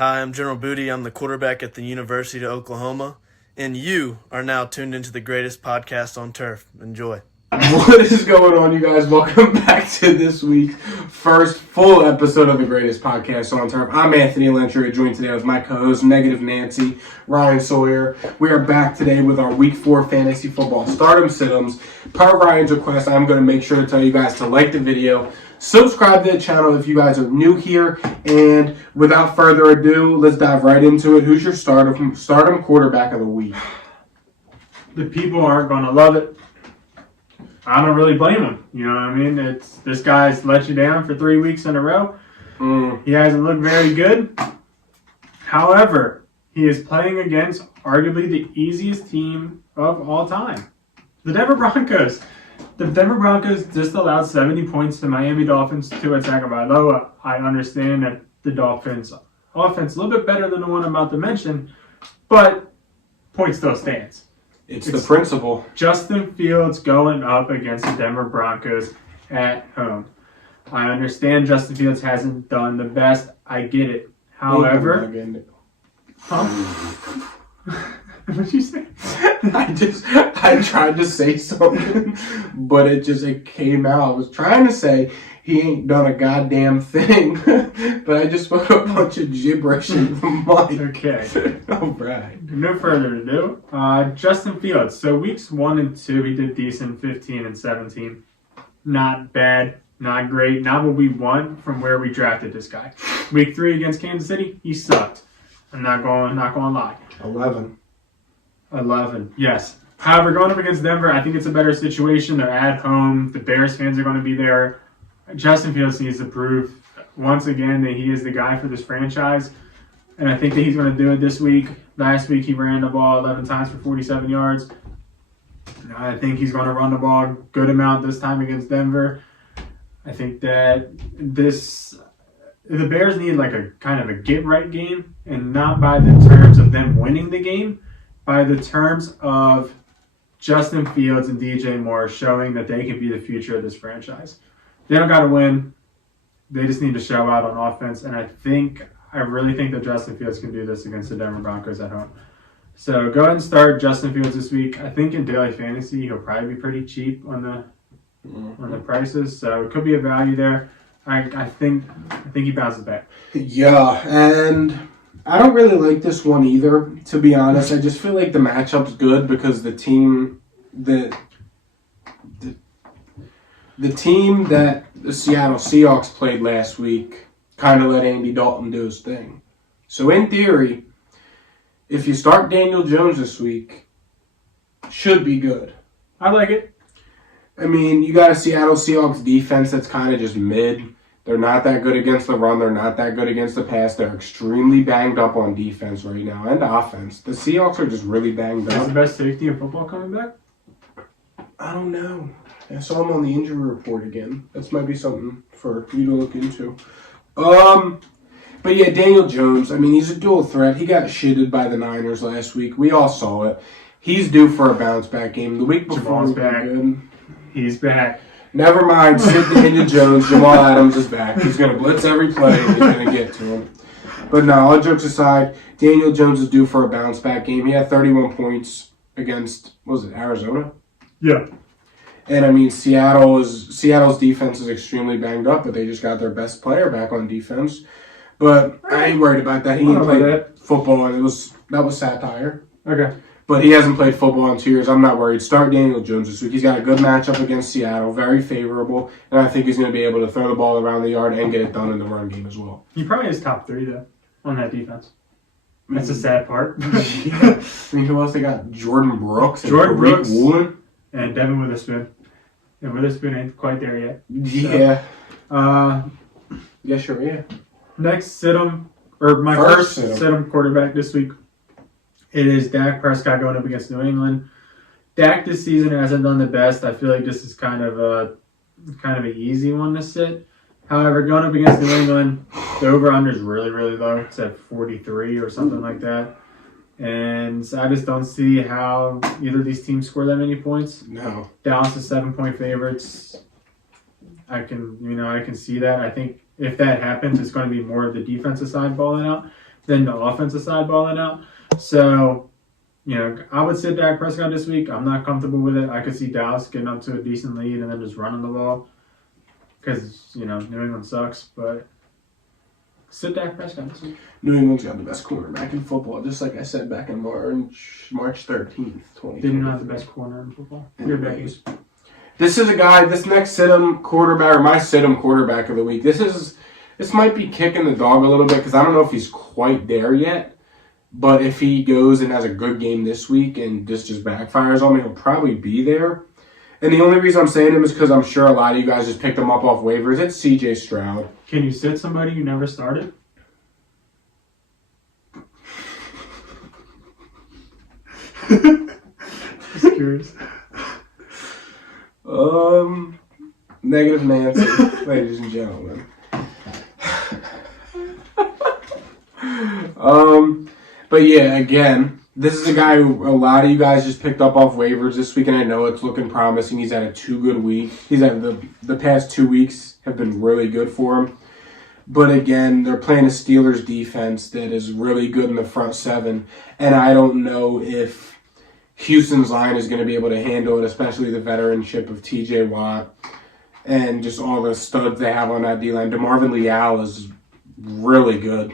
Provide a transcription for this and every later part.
Hi, I'm General Booty. I'm the quarterback at the University of Oklahoma, and you are now tuned into the greatest podcast on turf. Enjoy. What is going on, you guys? Welcome back to this week's first full episode of the greatest podcast on turf. I'm Anthony Lentry, joined today with my co-host, Negative Nancy, Ryan Sawyer. We are back today with our Week 4 Fantasy Football Stardom Sit-Ems. Per Ryan's request, I'm going to make sure to tell you guys to like the video, subscribe to the channel if you guys are new here, and without further ado, let's dive right into it. Who's your stardom quarterback of the week? The people aren't going to love it. I don't really blame him. You know what I mean? This guy's let you down for 3 weeks in a row. He hasn't looked very good. However, he is playing against arguably the easiest team of all time, the Denver Broncos. The Denver Broncos just allowed 70 points to Miami Dolphins to attack them. Although I understand that the Dolphins' offense is a little bit better than the one I'm about to mention, but point still stands. It's the principle. Justin Fields going up against the Denver Broncos at home. I understand Justin Fields hasn't done the best. I get it. However, what'd you say? I tried to say something, but it came out. I was trying to say he ain't done a goddamn thing, but I just spoke a bunch of gibberish in the mic. Okay. All right. No further ado. Justin Fields. So weeks 1 and 2, he did decent, 15 and 17. Not bad, not great, not what we want from where we drafted this guy. Week 3 against Kansas City, he sucked. I'm not going to lie. 11, yes. However, going up against Denver, I think it's a better situation. They're at home. The Bears fans are going to be there. Justin Fields needs to prove once again that he is the guy for this franchise. And I think that he's going to do it this week. Last week, he ran the ball 11 times for 47 yards. I think he's going to run the ball a good amount this time against Denver. I think that the Bears need like a kind of a get-right game, and not by the terms of them winning the game, by the terms of Justin Fields and DJ Moore showing that they can be the future of this franchise. They don't got to win. They just need to show out on offense, and I really think that Justin Fields can do this against the Denver Broncos at home. So go ahead and start Justin Fields this week. I think in daily fantasy he'll probably be pretty cheap on the prices, so it could be a value there. I think he bounces back. Yeah, and I don't really like this one either, to be honest. I just feel like the matchup's good because the team that the Seattle Seahawks played last week kind of let Andy Dalton do his thing. So in theory, if you start Daniel Jones this week, should be good. I like it. I mean, you got a Seattle Seahawks defense that's kind of just mid. They're not that good against the run. They're not that good against the pass. They're extremely banged up on defense right now and offense. The Seahawks are just really banged up. Is the best safety in football coming back? I don't know. I saw him on the injury report again. That might be something for you to look into. But yeah, Daniel Jones, I mean, he's a dual threat. He got shitted by the Niners last week. We all saw it. He's due for a bounce-back game. The week before was good. He's back. Never mind. Sit Daniel Jones. Jamal Adams is back. He's going to blitz every play, and he's going to get to him. But no, all jokes aside, Daniel Jones is due for a bounce-back game. He had 31 points against, Arizona? Yeah. And I mean, Seattle's defense is extremely banged up, but they just got their best player back on defense. But I ain't worried about that. He ain't played football, and that was satire. Okay. But he hasn't played football in 2 years. I'm not worried. Start Daniel Jones this week. He's got a good matchup against Seattle, very favorable, and I think he's going to be able to throw the ball around the yard and get it done in the run game as well. He probably is top 3 though on that defense. That's the sad part. Yeah. I mean, who else they got? Jordan Brooks, Woolen, and Devin Witherspoon. And Witherspoon ain't quite there yet. Yeah. Yeah, sure, yeah. Next first sit-em quarterback this week. It is Dak Prescott going up against New England. Dak this season hasn't done the best. I feel like this is kind of an easy one to sit. However, going up against New England, the over-under is really, really low. It's at 43 or something like that. And I just don't see how either of these teams score that many points. No. Dallas is 7-point favorites. I can see that. I think if that happens, it's going to be more of the defensive side balling out than the offensive side balling out. So, I would sit Dak Prescott this week. I'm not comfortable with it. I could see Dallas getting up to a decent lead and then just running the ball because, New England sucks. But sit Dak Prescott this week. New England's got the best quarterback in football, just like I said back in March 13th, 2020. Didn't have the best corner in football. You're back. This is a guy, this next sit-'em quarterback, or my sit-'em quarterback of the week, this might be kicking the dog a little bit because I don't know if he's quite there yet. But if he goes and has a good game this week and this just backfires on me, he'll probably be there. And the only reason I'm saying him is because I'm sure a lot of you guys just picked him up off waivers. It's C.J. Stroud. Can you sit somebody you never started? Just curious. Negative Nancy, ladies and gentlemen. But yeah, again, this is a guy who a lot of you guys just picked up off waivers this week, and I know it's looking promising. He's had a 2 good week. He's had the past 2 weeks have been really good for him. But again, they're playing a Steelers defense that is really good in the front 7, and I don't know if Houston's line is going to be able to handle it, especially the veteranship of T.J. Watt and just all the studs they have on that D-line. DeMarvin Leal is really good.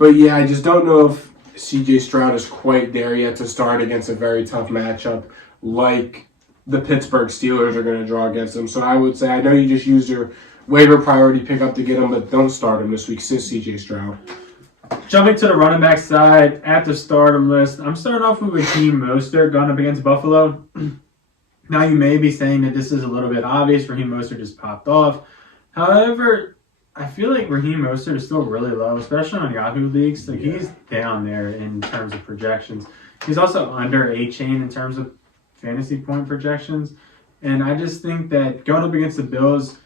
But yeah, I just don't know if C.J. Stroud is quite there yet to start against a very tough matchup like the Pittsburgh Steelers are going to draw against them. So I would say, I know you just used your waiver priority pickup to get him, but don't start him this week. Sit C.J. Stroud. Jumping to the running back side, at the stardom list, I'm starting off with Raheem Mostert going up against Buffalo. Now, you may be saying that this is a little bit obvious. Raheem Mostert just popped off. However, I feel like Raheem Mostert is still really low, especially on Yahoo leagues. Like, he's down there in terms of projections. He's also under A-Chain in terms of fantasy point projections. And I just think that going up against the Bills,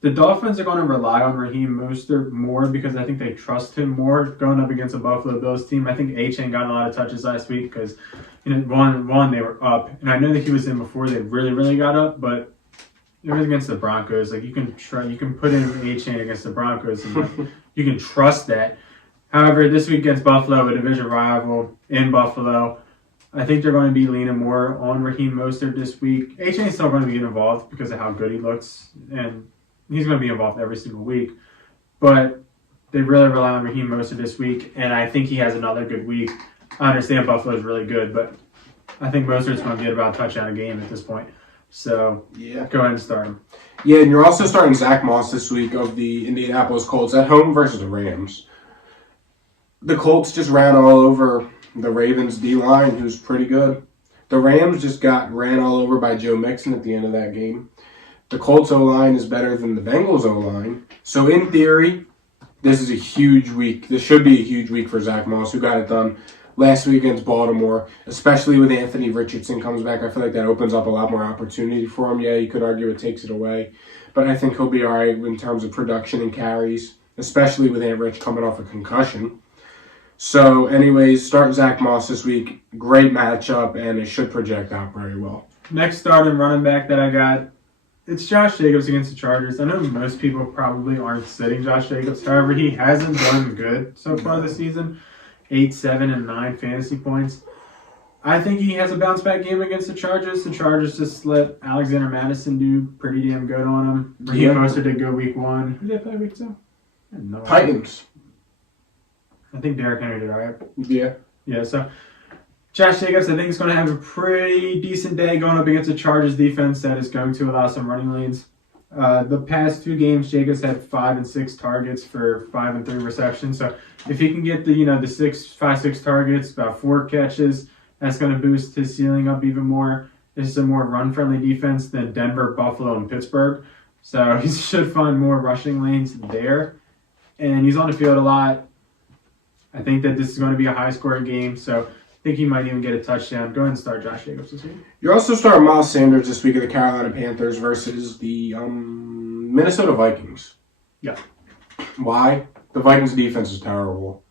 the Dolphins are going to rely on Raheem Mostert more because I think they trust him more going up against a Buffalo Bills team. I think A-Chain got a lot of touches last week because, one, they were up. And I know that he was in before they really, really got up, but it was against the Broncos. Like, you can put in A-Chain against the Broncos and like, you can trust that. However, this week against Buffalo, a division rival in Buffalo, I think they're going to be leaning more on Raheem Mostert this week. A-Chain's still going to get involved because of how good he looks, and he's going to be involved every single week. But they really rely on Raheem Mostert this week, and I think he has another good week. I understand Buffalo's really good, but I think Mostert's going to get about a touchdown a game at this point. So, yeah, go ahead and start him. Yeah, and you're also starting Zach Moss this week of the Indianapolis Colts at home versus the Rams. The Colts just ran all over the Ravens D-line, who's pretty good. The Rams just got ran all over by Joe Mixon at the end of that game. The Colts O-line is better than the Bengals O-line. So in theory, this is a huge week. This should be a huge week for Zach Moss, who got it done last week against Baltimore, especially with Anthony Richardson comes back. I feel like that opens up a lot more opportunity for him. Yeah, you could argue it takes it away. But I think he'll be all right in terms of production and carries, especially with Ant Rich coming off a concussion. So anyways, start Zach Moss this week. Great matchup, and it should project out very well. Next starting running back that I got, it's Josh Jacobs against the Chargers. I know most people probably aren't sitting Josh Jacobs. However, he hasn't done good so far this season. 8, 7, and 9 fantasy points. I think he has a bounce back game against the Chargers. The Chargers just let Alexander Madison do pretty damn good on him. Raheem Mostert did good week 1. Who did they play week 2? No Titans. I think Derrick Henry did all right. Yeah. Yeah, so Josh Jacobs, I think, is going to have a pretty decent day going up against the Chargers defense that is going to allow some running lanes. The past 2 games, Jacobs had 5 and 6 targets for 5 and 3 receptions. So if he can get the 5-6 targets, about 4 catches, that's going to boost his ceiling up even more. This is a more run-friendly defense than Denver, Buffalo, and Pittsburgh. So he should find more rushing lanes there. And he's on the field a lot. I think that this is going to be a high-scoring game. So I think he might even get a touchdown. Go ahead and start Josh Jacobs this week. You're also starting Miles Sanders this week of the Carolina Panthers versus the Minnesota Vikings. Yeah. Why? The Vikings' defense is terrible.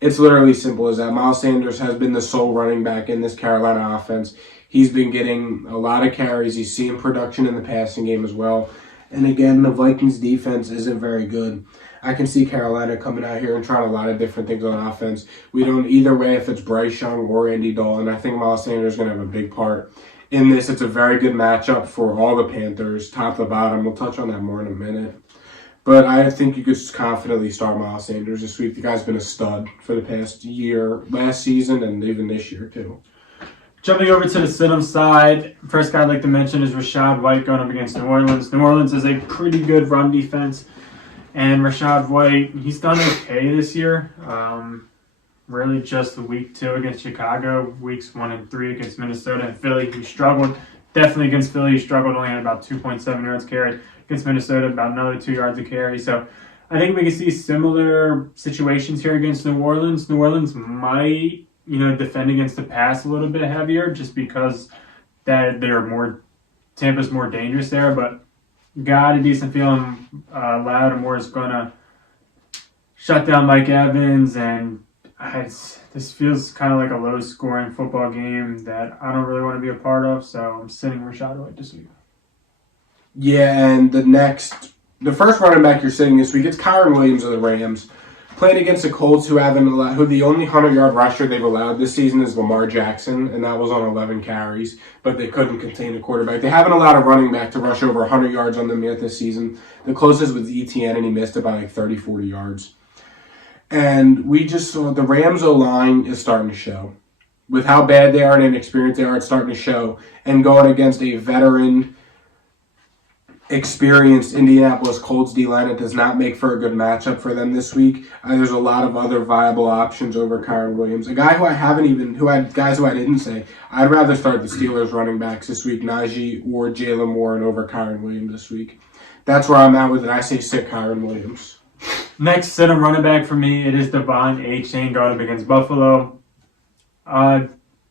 It's literally simple as that. Miles Sanders has been the sole running back in this Carolina offense. He's been getting a lot of carries. He's seeing production in the passing game as well. And again, the Vikings' defense isn't very good. I can see Carolina coming out here and trying a lot of different things on offense. We don't either way if it's Bryce Young or Andy Dalton. I think Miles Sanders is going to have a big part in this. It's a very good matchup for all the Panthers, top to bottom. We'll touch on that more in a minute. But I think you could confidently start Miles Sanders this week. The guy's been a stud for the past year, last season, and even this year, too. Jumping over to the Stidham side, first guy I'd like to mention is Rachaad White going up against New Orleans. New Orleans is a pretty good run defense, and Rachaad White, he's done okay this year. Really just week 2 against Chicago, weeks 1 and 3 against Minnesota and Philly. He struggled. Definitely against Philly, he struggled, only had about 2.7 yards carried. Against Minnesota, about another 2 yards a carry. So I think we can see similar situations here against New Orleans. New Orleans might, defend against the pass a little bit heavier just because that Tampa's more dangerous there. But got a decent feeling Lattimore is going to shut down Mike Evans, and this feels kind of like a low-scoring football game that I don't really want to be a part of. So I'm sitting Rachaad White this week. Yeah, and the first running back you're sitting this week, it's Kyren Williams of the Rams. Playing against the Colts, who the only 100-yard rusher they've allowed this season is Lamar Jackson, and that was on 11 carries, but they couldn't contain the quarterback. They haven't allowed a running back to rush over 100 yards on them yet this season. The closest was ETN, and he missed it by 30, 40 yards. And we just saw the Rams O-line is starting to show. With how bad they are and inexperienced they are, it's starting to show. And going against a veteran, experienced Indianapolis Colts D-line, it does not make for a good matchup for them this week. There's a lot of other viable options over Kyren Williams. A guy who I didn't say, I'd rather start the Steelers running backs this week, Najee or Jalen Warren over Kyren Williams this week. That's where I'm at with it. I say sit Kyren Williams. Next sit-em running back for me, it is Devon Achane going up against Buffalo.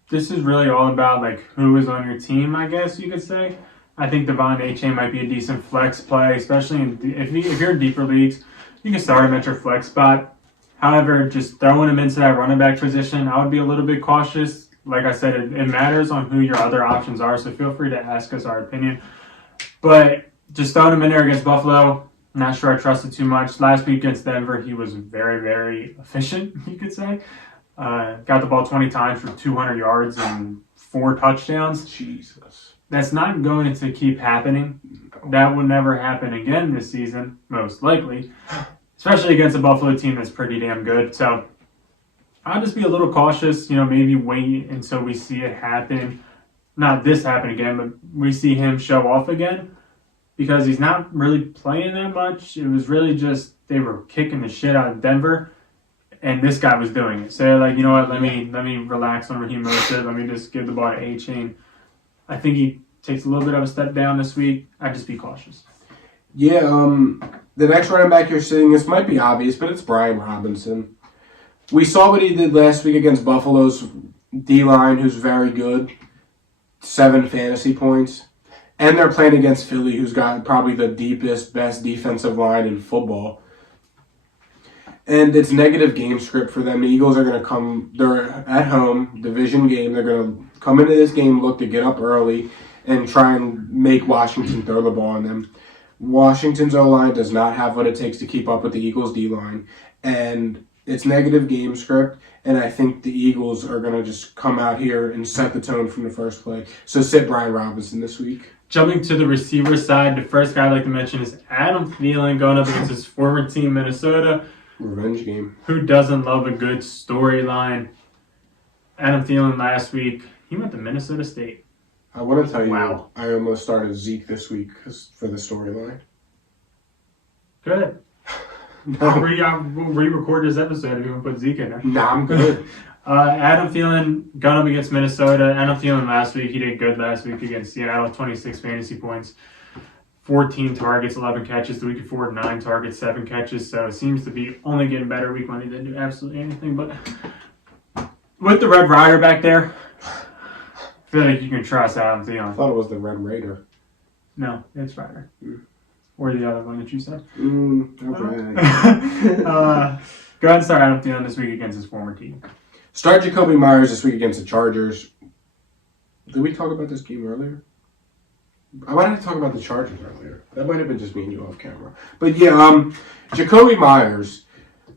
This is really all about who is on your team, I guess you could say. I think Devon Achane might be a decent flex play, especially if you're in deeper leagues. You can start him at your flex spot. However, just throwing him into that running back position, I would be a little bit cautious. Like I said, it matters on who your other options are, so feel free to ask us our opinion. But just throwing him in there against Buffalo, not sure I trusted too much. Last week against Denver, he was very, very efficient, you could say. Got the ball 20 times for 200 yards and 4 touchdowns. Jesus. That's not going to keep happening. That would never happen again this season, most likely, especially against a Buffalo team that's pretty damn good. So I'll just be a little cautious, maybe wait until we see it happen. Not this happen again, but we see him show off again because he's not really playing that much. It was really just they were kicking the shit out of Denver, and this guy was doing it. So you know what, let me relax on Raheem Mostert. Let me just give the ball to Achane. I think he takes a little bit of a step down this week. I'd just be cautious. Yeah, the next running back you're sitting, this might be obvious, but it's Brian Robinson. We saw what he did last week against Buffalo's D-line, who's very good. 7 fantasy points. And they're playing against Philly, who's got probably the deepest, best defensive line in football. And it's negative game script for them. The Eagles are going to come, they're at home, division game. They're going to come into this game, look to get up early, and try and make Washington throw the ball on them. Washington's O-line does not have what it takes to keep up with the Eagles' D-line. And it's negative game script, and I think the Eagles are going to just come out here and set the tone from the first play. So sit Brian Robinson this week. Jumping to the receiver side, the first guy I'd like to mention is Adam Thielen going up against his former team, Minnesota. Revenge game. Who doesn't love a good storyline? Adam Thielen last week, he went to Minnesota State. I want to tell you, wow. I almost started Zeke this week for the storyline. Good. I'll re-record this episode if you want to put Zeke in there. Nah, I'm good. Adam Thielen going up against Minnesota. Adam Thielen last week, he did good last week against Seattle, 26 fantasy points. 14 targets, 11 catches. The week before, 9 targets, 7 catches. So it seems to be only getting better week one. He didn't do absolutely anything. But with the Red Rider back there, I feel like you can trust Adam Thielen. I thought it was the Red Raider. No, it's Rider. Or the other one that you said. Okay. Go ahead and start Adam Thielen this week against his former team. Start Jacoby Myers this week against the Chargers. Did we talk about this game earlier? I wanted to talk about the Chargers earlier. That might have been just me and you off camera. But yeah, Jacoby Myers.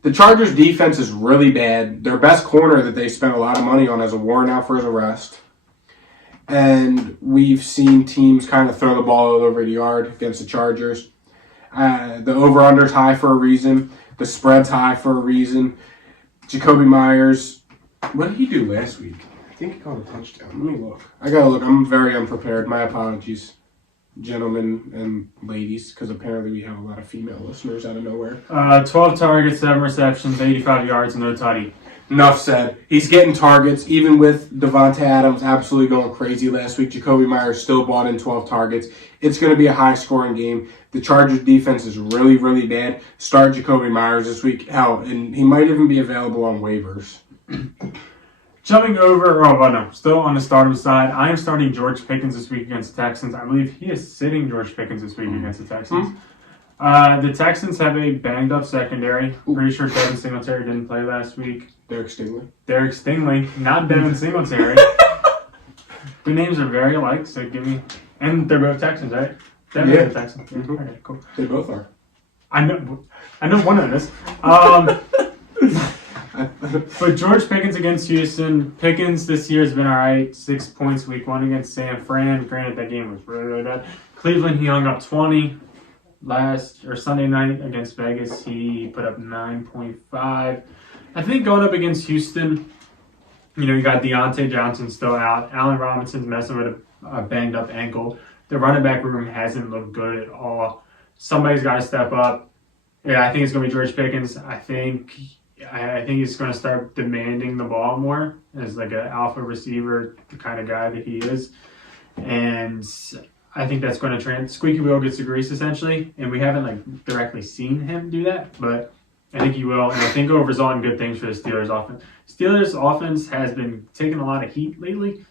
The Chargers defense is really bad. Their best corner that they spent a lot of money on has a warrant out for his arrest. And we've seen teams kind of throw the ball all over the yard against the Chargers. The over-under's high for a reason. The spread's high for a reason. Jacoby Myers, what did he do last week? I think he caught a touchdown. Let me look. I gotta look. I'm very unprepared. My apologies, gentlemen and ladies, because apparently we have a lot of female listeners out of nowhere. 12 targets, 7 receptions, 85 yards, no tutty. Enough said. He's getting targets, even with Devontae Adams absolutely going crazy last week. Jacoby Myers still bought in 12 targets. It's going to be a high-scoring game. The Chargers' defense is really, really bad. Start Jacoby Myers this week. Hell, and he might even be available on waivers. Jumping over, still on the stardom side, I am starting George Pickens this week against the Texans. I believe he is sitting George Pickens this week against the Texans. The Texans have a banged-up secondary. Pretty sure Devin Singletary didn't play last week. Derek Stingley, not Devin Singletary. The names are very alike, so give me... And they're both Texans, right? Devin's a Texan. Mm-hmm. Okay, cool. They both are. I know one of this. But George Pickens against Houston. Pickens this year has been all right. 6 points week 1 against San Fran. Granted, that game was really, really bad. Cleveland, he hung up 20. Sunday night against Vegas, he put up 9.5. I think going up against Houston, you got Deontay Johnson still out. Allen Robinson's messing with a banged up ankle. The running back room hasn't looked good at all. Somebody's got to step up. Yeah, I think it's going to be George Pickens. I think he's going to start demanding the ball more as like an alpha receiver, the kind of guy that he is. And I think that's going to squeaky wheel gets the grease essentially, and we haven't directly seen him do that, but I think he will, and I think it will result in good things for the Steelers offense. Steelers offense has been taking a lot of heat lately.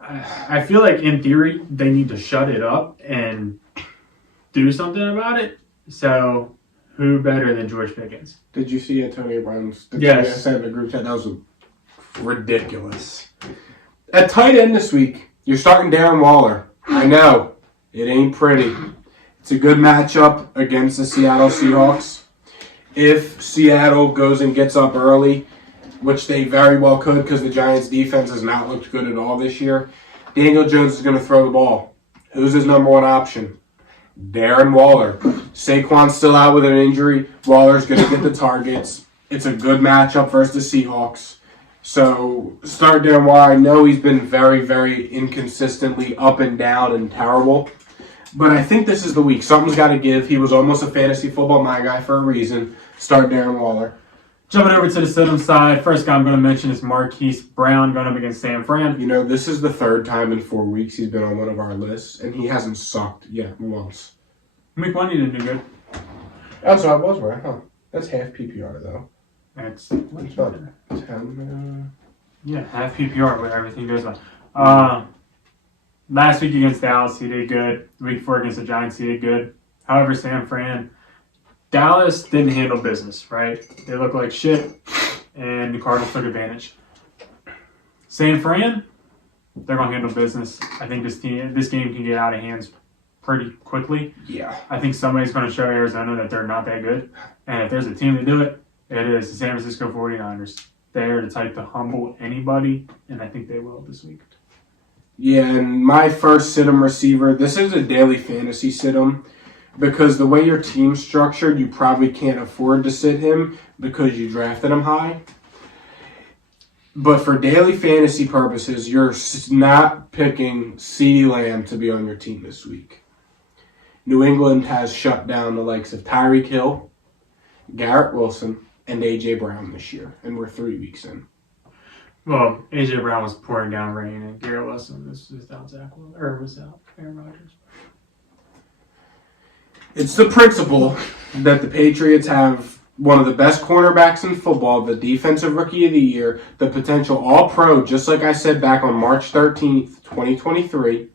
I feel like in theory they need to shut it up and do something about it. So who better than George Pickens? Did you see Antonio Brown's? Yes. I said in the group chat that was ridiculous. At tight end this week, you're starting Darren Waller. I know it ain't pretty. It's a good matchup against the Seattle Seahawks. If Seattle goes and gets up early, which they very well could because the Giants' defense has not looked good at all this year, Daniel Jones is going to throw the ball. Who's his number one option? Darren Waller. Saquon's still out with an injury. Waller's going to get the targets. It's a good matchup versus the Seahawks. So start Darren Waller. I know he's been very, very inconsistently up and down and terrible. But I think this is the week. Something's got to give. He was almost a fantasy football my guy for a reason. Start Darren Waller. Jumping over to the Stidham side, first guy I'm going to mention is Marquise Brown going up against San Fran. This is the third time in 4 weeks he's been on one of our lists, and he hasn't sucked yet once. Week 1 he didn't do good. Oh, so I was right, huh? That's half PPR, though. That's It's not 10. Yeah, half PPR where everything goes on. Last week against Dallas, he did good. Week 4 against the Giants, he did good. However, San Fran, Dallas didn't handle business, right? They looked like shit, and the Cardinals took advantage. San Fran, they're going to handle business. I think this game can get out of hands pretty quickly. Yeah. I think somebody's going to show Arizona that they're not that good. And if there's a team to do it, it is the San Francisco 49ers. They're the type to humble anybody, and I think they will this week. Yeah, and my first sit-em receiver, this is a daily fantasy sit-em, because the way your team's structured, you probably can't afford to sit him because you drafted him high. But for daily fantasy purposes, you're not picking CeeDee Lamb to be on your team this week. New England has shut down the likes of Tyreek Hill, Garrett Wilson, and A.J. Brown this year, and we're 3 weeks in. Well, A.J. Brown was pouring down rain, and Garrett Wilson was without Aaron Rodgers. It's the principle that the Patriots have one of the best cornerbacks in football, the defensive rookie of the year, the potential all-pro, just like I said back on March 13th, 2023.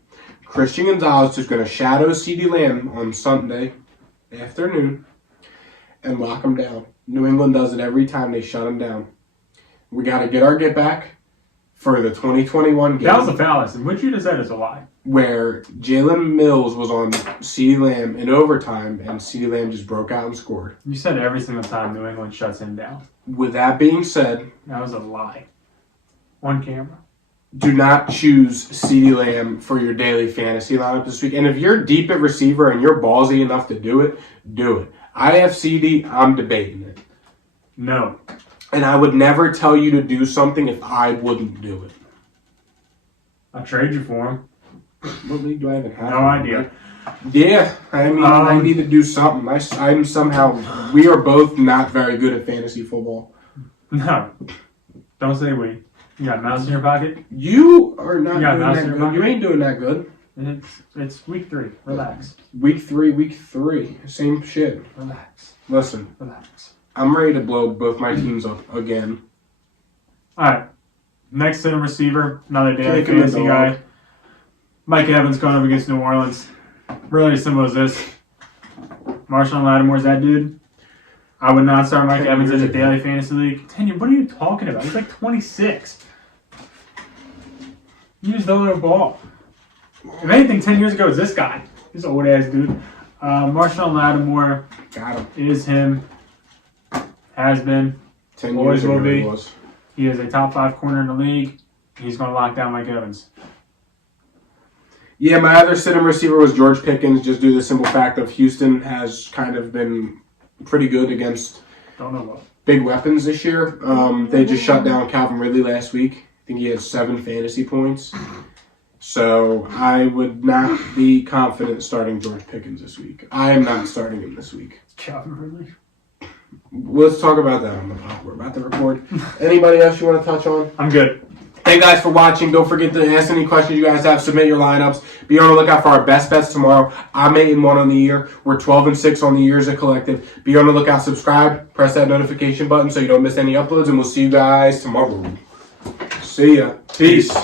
Christian Gonzalez is going to shadow CeeDee Lamb on Sunday afternoon and lock him down. New England does it every time they shut him down. We got to get our get back, for the 2021 game. That was a fallacy. What you just said is a lie. Where Jalen Mills was on CeeDee Lamb in overtime, and CeeDee Lamb just broke out and scored. You said every single time New England shuts him down. With that being said, That was a lie. On camera. do not choose CeeDee Lamb for your daily fantasy lineup this week. And if you're deep at receiver and you're ballsy enough to do it, do it. I have CeeDee, I'm debating it. No. And I would never tell you to do something if I wouldn't do it. I'll trade you for him. What league do I even have? No idea. Yeah, I mean, I need to do something. We are both not very good at fantasy football. No. Don't say we. You got a mouse in your pocket? You are not You got doing mouse that in your good. pocket? You ain't doing that good. It's week 3. Relax. Week 3. Same shit. Relax. Listen, Relax. I'm ready to blow both my teams up again. Alright. Next to the receiver, another daily Kick him in fantasy the guy. leg. Mike Evans going up against New Orleans. Really simple as this. Marshawn Lattimore's that dude. I would not start Mike 10 Evans in years a ago. daily fantasy league. 10 years? What are you talking about? He's like 26. You just don't know ball. If anything, 10 years ago is this guy. This old ass dude. Marshawn Lattimore Got him. is him. Has been. 10 Always years ago will be. it was. He is a top 5 corner in the league. He's going to lock down Mike Evans. Yeah, my other sit-in receiver was George Pickens, just due to the simple fact of Houston has kind of been pretty good against Don't know what. big weapons this year. They just shut down Calvin Ridley last week. I think he had 7 fantasy points. So I would not be confident starting George Pickens this week. I am not starting him this week. Calvin Ridley. Let's talk about that on the pod. We're about to record. Anybody else you want to touch on? I'm good. Thank you guys for watching. Don't forget to ask any questions you guys have. Submit your lineups. Be on the lookout for our best bets tomorrow. I'm 8-1 on the year. We're 12-6 on the year as a collective. Be on the lookout. Subscribe. Press that notification button so you don't miss any uploads. And we'll see you guys tomorrow. See ya. Peace.